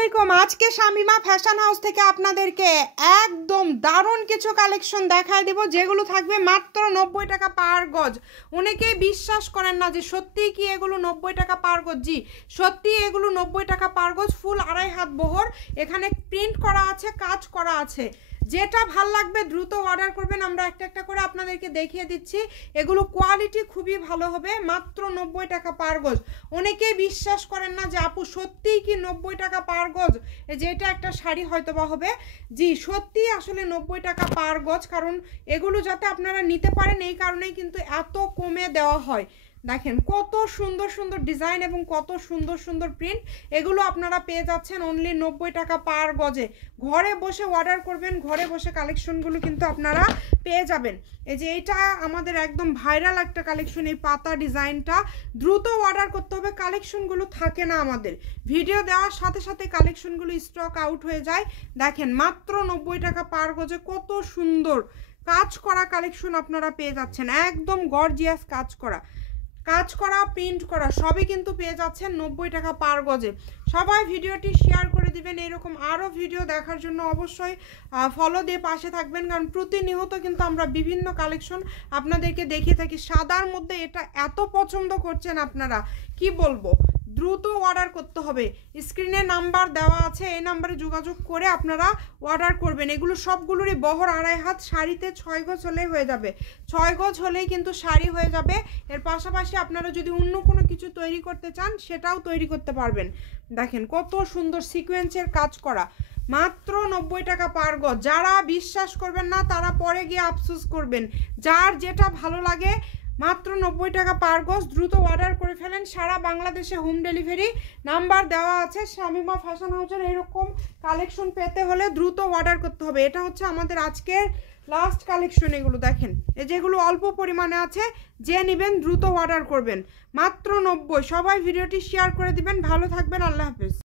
আলাইকুম। আজকে Shamima fashion house থেকে আপনাদেরকে একদম দারুণ কিছু কালেকশন দেখায় দিব, যেগুলো থাকবে মাত্র 90 টাকা পার গজ। অনেকেই বিশ্বাস করেন না যে সত্যি কি এগুলো 90 টাকা পার গজ। জি সত্যি এগুলো 90 টাকা পার গজ, ফুল 2.5 হাত বহর। এখানে প্রিন্ট করা আছে, কাজ করা আছে। যেটা ভাল লাগবে দ্রুত অর্ডার করবেন, আমরা একটা একটা করে আপনাদেরকে দেখিয়ে দিচ্ছি। এগুলো কোয়ালিটি খুবই ভালো হবে, মাত্র 90 টাকা পার গজ। অনেকেই বিশ্বাস করেন না যে আপু সত্যিই কি 90 টাকা পার গজ, যেটা একটা শাড়ি হয়তো বা হবে। জি সত্যি আসলে 90 টাকা পার গজ, কারণ এগুলো যাতে আপনারা নিতে পারেন এই কারণেই কিন্তু এত কমে দেওয়া হয়। দেখেন কত সুন্দর সুন্দর ডিজাইন এবং কত সুন্দর সুন্দর প্রিন্ট, এগুলো আপনারা পেয়ে যাচ্ছেন অনলি 90 টাকা পার গজে। ঘরে বসে অর্ডার করবেন, ঘরে বসে কালেকশনগুলো কিন্তু আপনারা পেয়ে যাবেন। এই যে এটা আমাদের একদম ভাইরাল একটা কালেকশন, এই পাতা ডিজাইনটা দ্রুত অর্ডার করতে হবে, কালেকশনগুলো থাকে না আমাদের। ভিডিও দেওয়ার সাথে সাথে কালেকশনগুলো স্টক আউট হয়ে যায়। দেখেন মাত্র 90 টাকা পার গজে কত সুন্দর কাজ করা কালেকশন আপনারা পেয়ে যাচ্ছেন, একদম গর্জিয়াস কাজ করা প্রিন্ট করা সবই কিন্তু পেয়ে যাচ্ছেন 90 টাকা পার গজে। সবাই ভিডিওটি শেয়ার করে দিবেন। এরকম আরও ভিডিও দেখার জন্য অবশ্যই ফলো দিয়ে পাশে থাকবেন, কারণ প্রতিনিয়ত কিন্তু আমরা বিভিন্ন কালেকশন আপনাদেরকে দেখিয়ে থাকি। সাদার মধ্যে এটা এত পছন্দ করছেন আপনারা, কি বলবো। দ্রুত অর্ডার করতে হবে, স্ক্রিনে নাম্বার দেওয়া আছে, এই নাম্বারে যোগাযোগ করে আপনারা অর্ডার করবেন। এগুলো সবগুলোরই বহর 2.5 হাত, শাড়িতে 6 গজ হলেই হয়ে যাবে, 6 গজ হলেই কিন্তু শাড়ি হয়ে যাবে। এর পাশাপাশি আপনারা যদি অন্য কোনো কিছু তৈরি করতে চান সেটাও তৈরি করতে পারবেন। দেখেন কত সুন্দর সিকোয়েন্সের কাজ করা, মাত্র 90 টাকা পার গজ। যারা বিশ্বাস করবেন না তারা পরে গিয়ে আফসোস করবেন। যার যেটা ভালো লাগে মাত্র 90 টাকা পার গজ, দ্রুত অর্ডার করে ফেলেন। সারা বাংলাদেশে হোম ডেলিভারি, নাম্বার দেওয়া আছে। শামিমা ফ্যাশন হাউসের এরকম কালেকশন পেতে হলে দ্রুত অর্ডার করতে হবে। এটা হচ্ছে আমাদের আজকের লাস্ট কালেকশন। এগুলো দেখেন, এই যেগুলো অল্প পরিমাণে আছে, যে নেবেন দ্রুত অর্ডার করবেন, মাত্র 90। সবাই ভিডিওটি শেয়ার করে দিবেন। ভালো থাকবেন, আল্লাহ হাফেজ।